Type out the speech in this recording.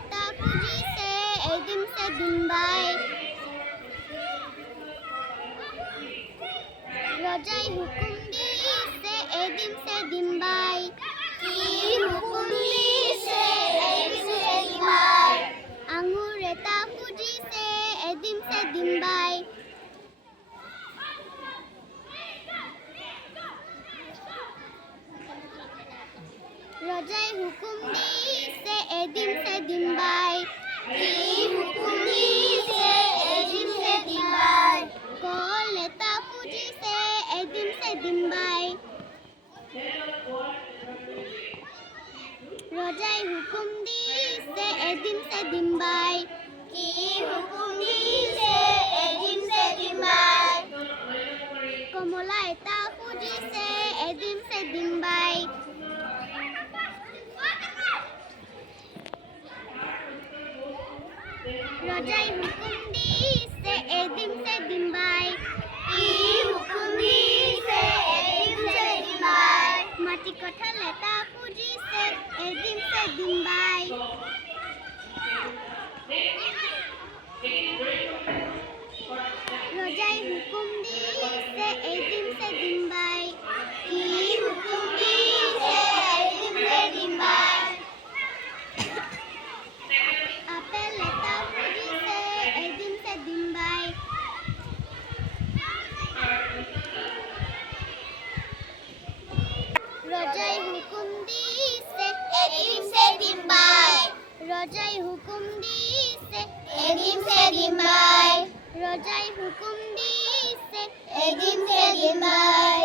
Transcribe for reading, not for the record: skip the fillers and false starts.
लेता खुशी से दिन बाई রজাই হুকুম দিছে দিন বাই কি হুকুম দিছে দিন বাই আঙুর এটা খুঁজিছে দিন বাই রজাই হুকুম দিছে দিন বাই কি হুকুম দিছে দিন বাই কল এটা খুঁজিছে দিন বাই রজাই হুকুম দিছে দিন বাই কি হুকুম দিছে দিন বাই কমলা এটা খুঁজিছে দিন বাই রজাই হুকুম দিছে দিন বাই কি হুকুম দিছে দিন বাই মাটি কঠাল এটা খুঁজিছে দিন বাই রজাই হুকুম দিছে দিন বাই কি হুকুম দিছে দিন বাই আপেল এটা খুঁজিছে দিন বাই রজাই হুকুম দিছে দিন বাই রজাই হুকুম দিছে দিন বাই রজাই হুকুম দিছে দিন বাই